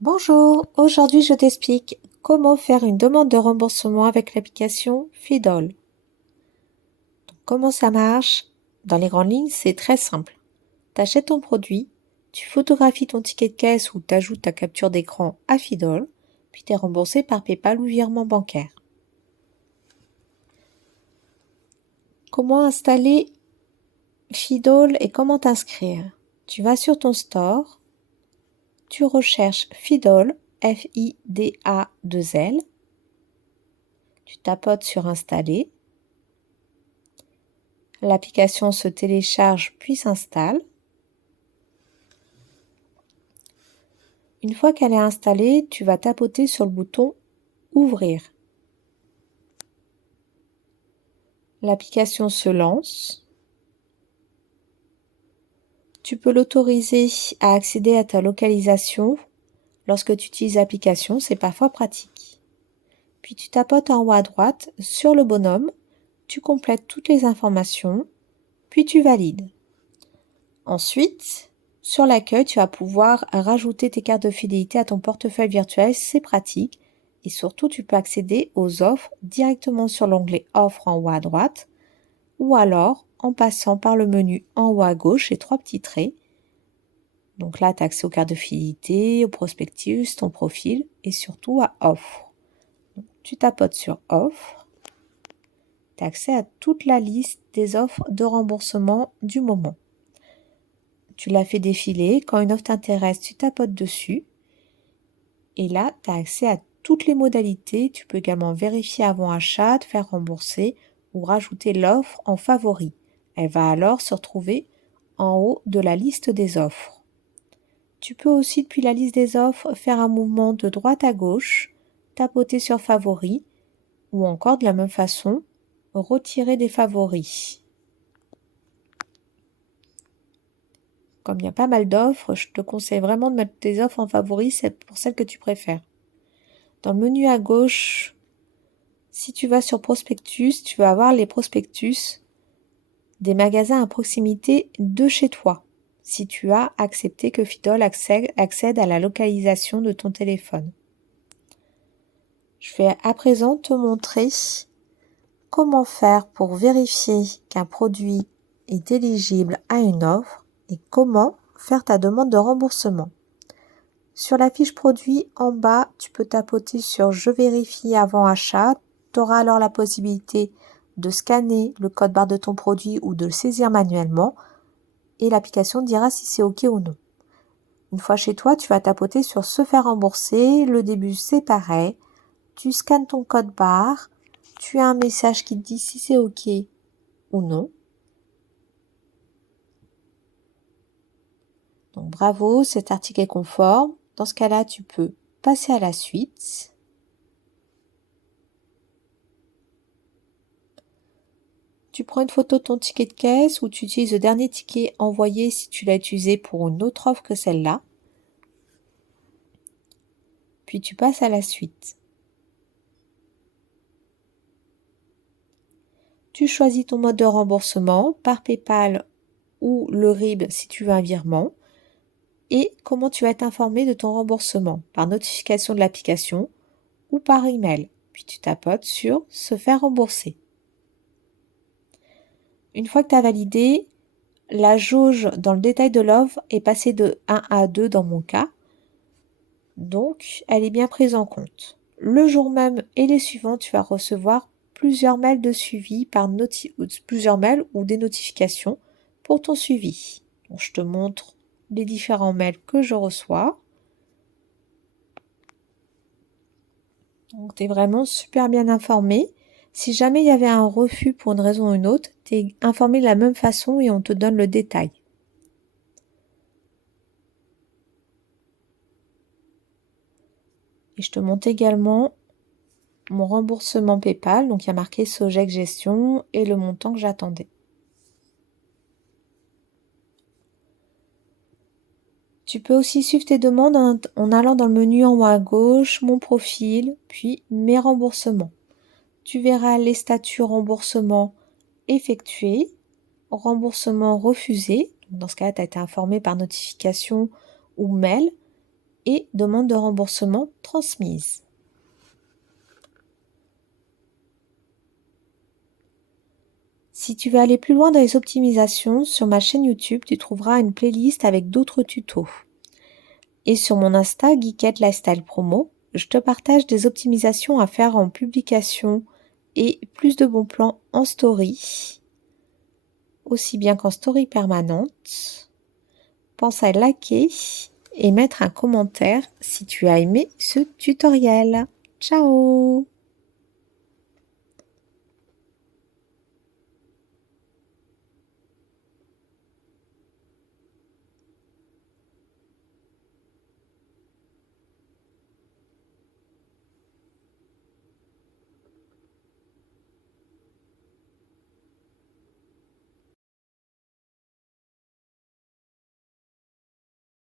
Bonjour, aujourd'hui je t'explique comment faire une demande de remboursement avec l'application Fidol. Comment ça marche? Dans les grandes lignes, c'est très simple. Tu achètes ton produit, tu photographies ton ticket de caisse ou t'ajoutes ta capture d'écran à Fidol, puis tu es remboursé par PayPal ou virement bancaire. Comment installer Fidol et comment t'inscrire? Tu vas sur ton store, tu recherches Fidol, Fida2L, tu tapotes sur installer. L'application se télécharge puis s'installe. Une fois qu'elle est installée, tu vas tapoter sur le bouton Ouvrir. L'application se lance. Tu peux l'autoriser à accéder à ta localisation lorsque tu utilises l'application, c'est parfois pratique. Puis tu tapotes en haut à droite sur le bonhomme, tu complètes toutes les informations, puis tu valides. Ensuite, sur l'accueil, tu vas pouvoir rajouter tes cartes de fidélité à ton portefeuille virtuel, c'est pratique. Et surtout, tu peux accéder aux offres directement sur l'onglet Offres en haut à droite ou alors en passant par le menu en haut à gauche, les trois petits traits. Donc là, tu as accès aux cartes de fidélité, au prospectus, ton profil et surtout à Offres. Donc, tu tapotes sur Offres. Tu as accès à toute la liste des offres de remboursement du moment. Tu la fais défiler. Quand une offre t'intéresse, tu tapotes dessus. Et là, tu as accès à toutes les modalités. Tu peux également vérifier avant achat, te faire rembourser ou rajouter l'offre en favori. Elle va alors se retrouver en haut de la liste des offres. Tu peux aussi, depuis la liste des offres, faire un mouvement de droite à gauche, tapoter sur favoris ou encore de la même façon, retirer des favoris. Comme il y a pas mal d'offres, je te conseille vraiment de mettre tes offres en favoris, c'est pour celles que tu préfères. Dans le menu à gauche, si tu vas sur prospectus, tu vas avoir les prospectus des magasins à proximité de chez toi, si tu as accepté que Fidol accède à la localisation de ton téléphone. Je vais à présent te montrer comment faire pour vérifier qu'un produit est éligible à une offre et comment faire ta demande de remboursement. Sur la fiche produit, en bas, tu peux tapoter sur « Je vérifie avant achat ». Tu auras alors la possibilité de scanner le code barre de ton produit ou de le saisir manuellement et l'application dira si c'est OK ou non. Une fois chez toi, tu vas tapoter sur « Se faire rembourser ». Le début, c'est pareil. Tu scannes ton code barre. Tu as un message qui te dit si c'est OK ou non. Donc bravo, cet article est conforme. Dans ce cas-là, tu peux passer à la suite. Tu prends une photo de ton ticket de caisse ou tu utilises le dernier ticket envoyé si tu l'as utilisé pour une autre offre que celle-là. Puis tu passes à la suite. Tu choisis ton mode de remboursement par PayPal ou le RIB si tu veux un virement. Et comment tu vas être informé de ton remboursement, par notification de l'application ou par email. Puis tu tapotes sur « Se faire rembourser ». Une fois que tu as validé, la jauge dans le détail de l'offre est passée de 1 à 2 dans mon cas. Donc, elle est bien prise en compte. Le jour même et les suivants, tu vas recevoir plusieurs mails de suivi plusieurs mails ou des notifications pour ton suivi. Donc, je te montre les différents mails que je reçois. Donc, tu es vraiment super bien informé. Si jamais il y avait un refus pour une raison ou une autre, tu es informé de la même façon et on te donne le détail. Et je te montre également mon remboursement PayPal. Donc, il y a marqué Sogec Gestion et le montant que j'attendais. Tu peux aussi suivre tes demandes en allant dans le menu en haut à gauche, Mon profil, puis Mes remboursements. Tu verras les statuts remboursement effectué, remboursement refusé. Dans ce cas-là, tu as été informé par notification ou mail. et demande de remboursement transmise. Si tu veux aller plus loin dans les optimisations, sur ma chaîne YouTube, tu trouveras une playlist avec d'autres tutos. Et sur mon Insta, Geekette Lifestyle Promo, je te partage des optimisations à faire en publication et plus de bons plans en story, aussi bien qu'en story permanente. Pense à liker et mettre un commentaire si tu as aimé ce tutoriel. Ciao!